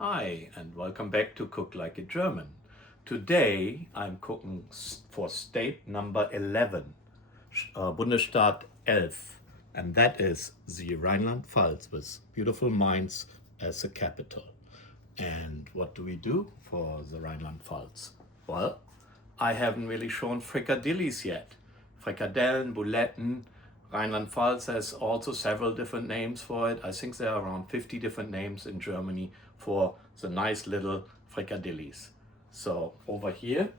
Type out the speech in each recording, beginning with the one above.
Hi, and welcome back to Cook Like a German. Today I'm cooking for state number 11, Bundesstaat 11, and that is the Rheinland-Pfalz with beautiful Mainz as the capital. And what do we do for the Rheinland-Pfalz? Well, I haven't really shown frikadelles yet. Frikadellen, Buletten. Rheinland-Pfalz has also several different names for it. I think there are around 50 different names in Germany for the nice little frikadelles. So over here,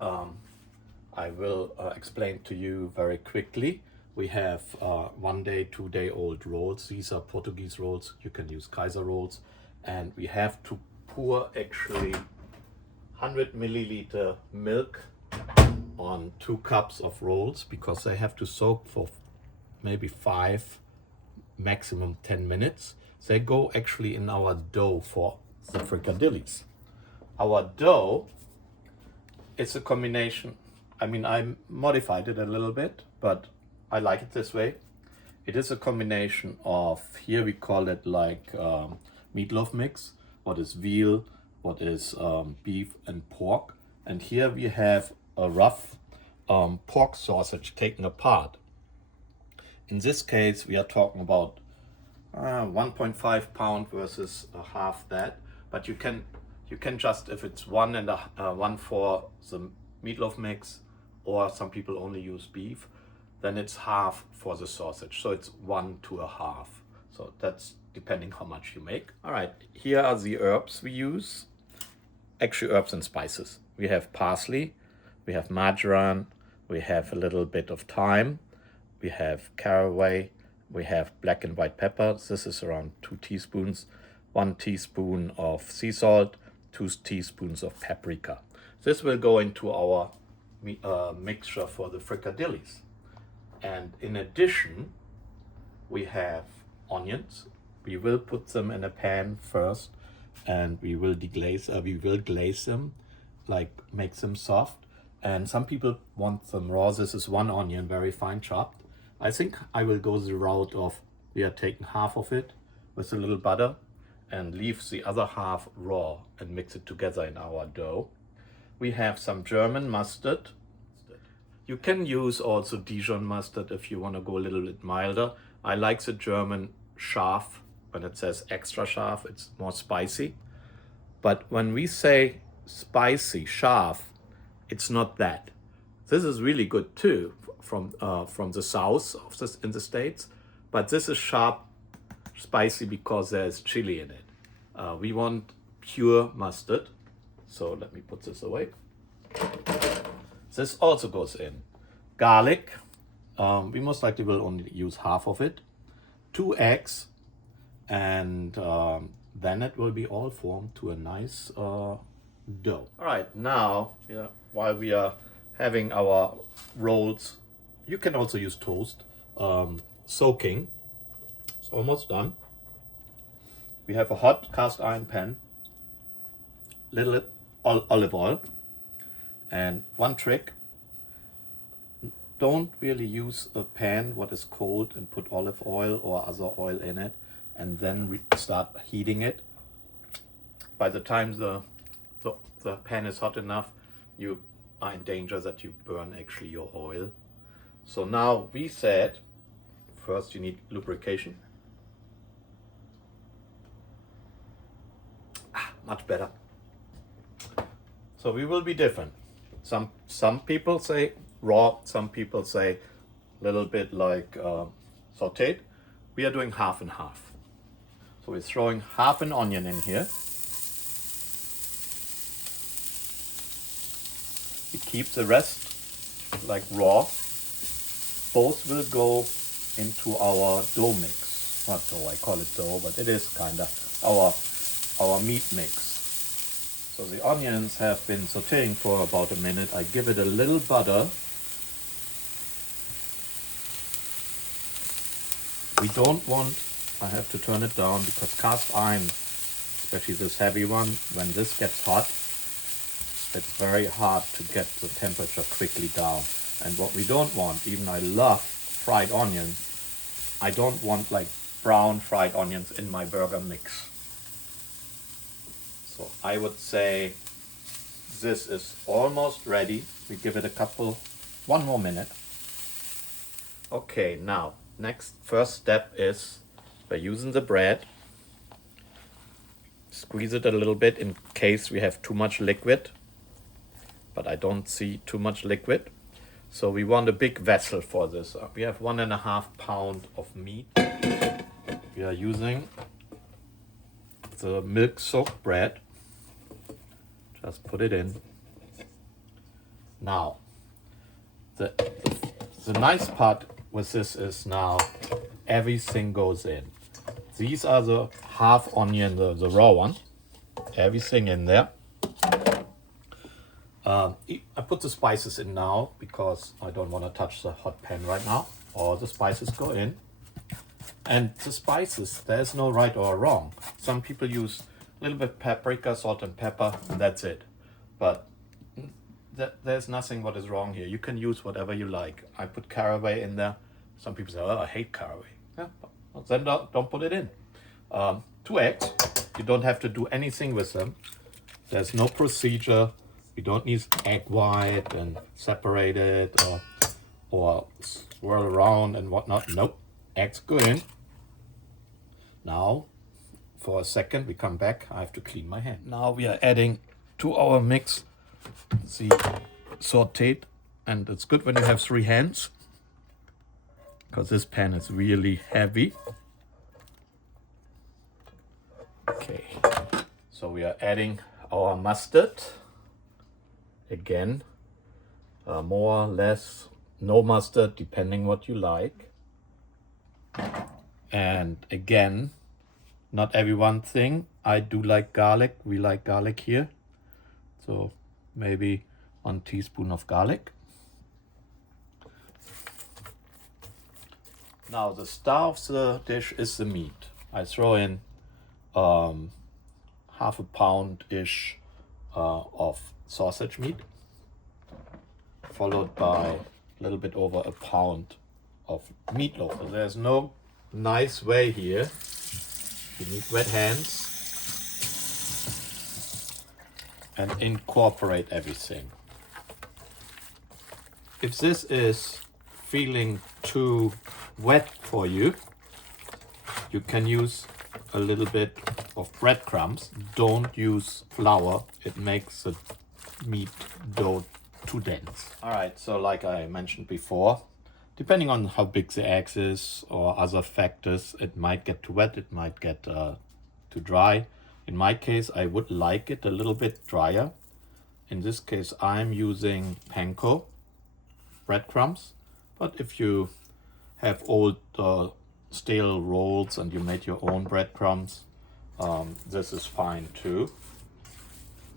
I will explain to you very quickly. We have 1 day, 2 day old rolls. These are Portuguese rolls. You can use Kaiser rolls. And we have to pour actually 100 milliliter milk on 2 cups of rolls because they have to soak for maybe 5, maximum 10 minutes. They go actually in our dough for the frikadelles. Our dough is a combination. I modified it a little bit, but I like it this way. It is a combination of, here we call it like meatloaf mix, what is veal, what is beef and pork. And here we have a rough pork sausage taken apart. In this case, we are talking about 1.5 pound versus half that. But you can just, if it's one for the meatloaf mix, or some people only use beef, then it's half for the sausage. So it's 1 to a half. So that's depending how much you make. All right, here are the herbs we use. Actually, herbs and spices. We have parsley, we have marjoram, we have a little bit of thyme, we have caraway, we have black and white pepper. This is around 2 teaspoons, 1 teaspoon of sea salt, 2 teaspoons of paprika. This will go into our mixture for the frikadelles. And in addition, we have onions. We will put them in a pan first, and we will glaze them, like make them soft. And some people want them raw. This is 1 onion, very fine chopped. I think I will go the route of, we are taking half of it with a little butter and leave the other half raw and mix it together in our dough. We have some German mustard. You can use also Dijon mustard if you want to go a little bit milder. I like the German scharf. When it says extra scharf, it's more spicy. But when we say spicy, scharf, it's not that. This is really good too from the south of this in the States, but this is sharp, spicy because there's chili in it. We want pure mustard. So let me put this away. This also goes in. Garlic, we most likely will only use half of it. 2 eggs, and then it will be all formed to a nice dough. All right, now, while we are having our rolls, you can also use toast, soaking. It's almost done. We have a hot cast iron pan, little olive oil, and one trick: don't really use a pan what is cold and put olive oil or other oil in it and then start heating it. By the time the pan is hot enough, you are in danger that you burn actually your oil. So now we said, first you need lubrication. Much better. So we will be different. Some people say raw, some people say a little bit like sauteed. We are doing half and half. So we're throwing half an onion in here. We keep the rest like raw. Both will go into our dough mix. Not dough, I call it dough, but it is kind of our meat mix. So the onions have been sauteing for about a minute. I give it a little butter. We don't want, I have to turn it down because cast iron, especially this heavy one, when this gets hot, it's very hard to get the temperature quickly down. And what we don't want, even I love fried onions, I don't want like brown fried onions in my burger mix. So I would say this is almost ready. We give it one more minute. Okay, now first step is by using the bread, squeeze it a little bit in case we have too much liquid, but I don't see too much liquid. So we want a big vessel for this. We have 1.5 pounds of meat. We are using the milk soaked bread. Just put it in. Now, the nice part with this is now everything goes in. These are the half onion, the raw one. Everything in there. I put the spices in now because I don't want to touch the hot pan right now. All the spices go in. And the spices, there's no right or wrong. Some people use a little bit paprika, salt and pepper, and that's it. But there's nothing what is wrong here. You can use whatever you like. I put caraway in there. Some people say, oh, I hate caraway. Yeah, well, then don't put it in. 2 eggs. You don't have to do anything with them. There's no procedure. You don't need egg white and separate it or swirl around and whatnot. Nope. Eggs go in. Now, for a second, we come back. I have to clean my hand. Now we are adding to our mix the sauteed, and it's good when you have 3 hands because this pan is really heavy. Okay, so we are adding our mustard. Again, more, less, no mustard, depending what you like. And again, not everyone thing. I do like garlic. We like garlic here. So maybe 1 teaspoon of garlic. Now the star of the dish is the meat. I throw in 1/2 pound-ish of sausage meat, followed by a little bit over 1 pound of meatloaf. So there's no nice way here. You need wet hands and incorporate everything. If this is feeling too wet for you, you can use a little bit of breadcrumbs. Don't use flour. It makes the meat dough too dense. All right, so like I mentioned before, depending on how big the eggs is or other factors, it might get too wet, it might get too dry. In my case, I would like it a little bit drier. In this case, I'm using panko breadcrumbs, but if you have old stale rolls and you made your own breadcrumbs, this is fine too.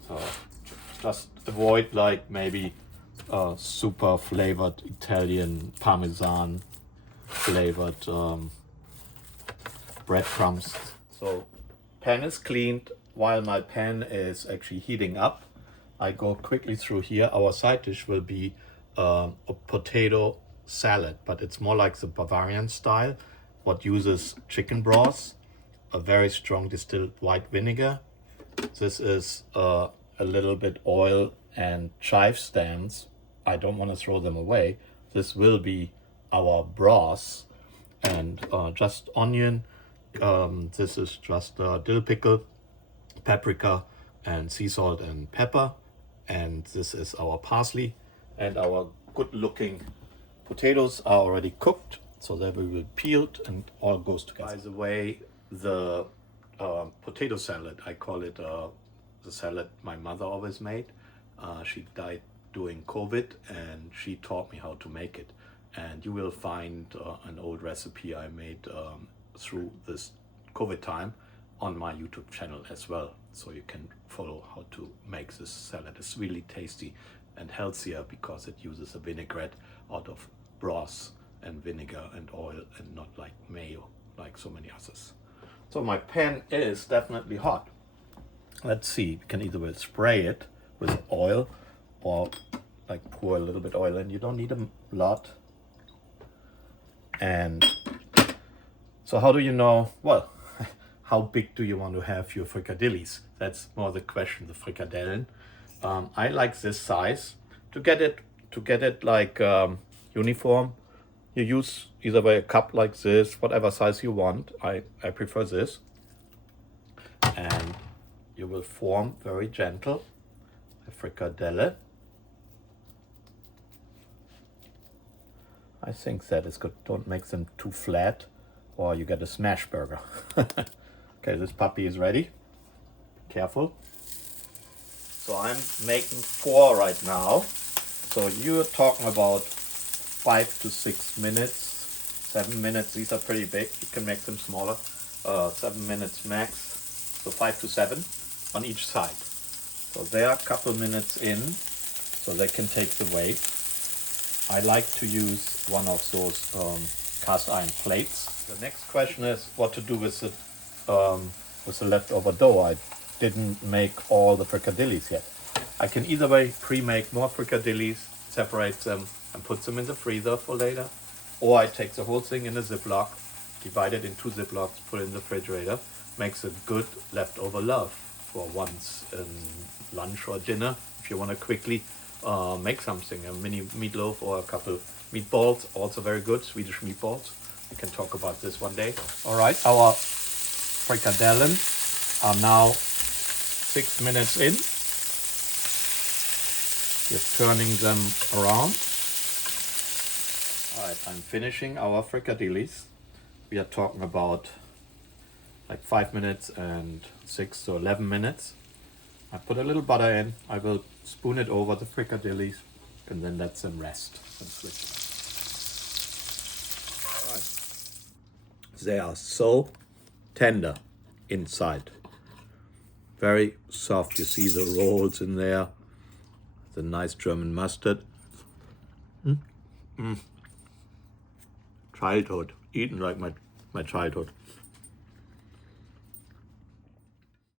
So just avoid like maybe super flavored Italian Parmesan flavored breadcrumbs. So pan is cleaned. While my pan is actually heating up, I go quickly through here. Our side dish will be a potato salad, but it's more like the Bavarian style, what uses chicken broth, a very strong distilled white vinegar. This is a little bit oil and chive stems. I don't want to throw them away. This will be our broth, and just onion. This is just dill pickle, paprika, and sea salt and pepper. And this is our parsley, and our good looking potatoes are already cooked, so they will be peeled and all goes together. By the way, the potato salad, I call it the salad my mother always made. She died during COVID and she taught me how to make it. And you will find an old recipe I made through this COVID time on my YouTube channel as well. So you can follow how to make this salad. It's really tasty and healthier because it uses a vinaigrette out of broth and vinegar and oil and not like mayo like so many others. So my pan is definitely hot. Let's see, we can either spray it with oil or like pour a little bit oil in. You don't need a lot. And so how do you know, well, how big do you want to have your frikadellis? That's more the question, the frikadellen. I like this size. To get it like uniform, you use either way a cup like this, whatever size you want. I prefer this. And you will form very gentle a frikadelle. I think that is good. Don't make them too flat or you get a smash burger. Okay, this puppy is ready. Careful. So I'm making 4 right now. So you're talking about 5 to 6 minutes, 7 minutes. These are pretty big. You can make them smaller. 7 minutes max. So 5 to 7 on each side. So they are a couple minutes in, so they can take the weight. I like to use one of those cast iron plates. The next question is what to do with the leftover dough. I didn't make all the frikadellis yet. I can either way pre-make more frikadellis, separate them and put them in the freezer for later, or I take the whole thing in a Ziploc, divide it in 2 Ziplocs, put it in the refrigerator. Makes a good leftover love for once in lunch or dinner. If you want to quickly make something, a mini meatloaf or a couple meatballs, also very good, Swedish meatballs. We can talk about this one day. All right, our frikadellen are now 6 minutes in. We're turning them around. All right, I'm finishing our frikadellis. We are talking about like 5 minutes and 6 to 11 minutes. I put a little butter in. I will spoon it over the frikadellis and then let them rest and switch. All right. They are so tender inside. Very soft. You see the rolls in there. The nice German mustard. Childhood. Eaten like my childhood.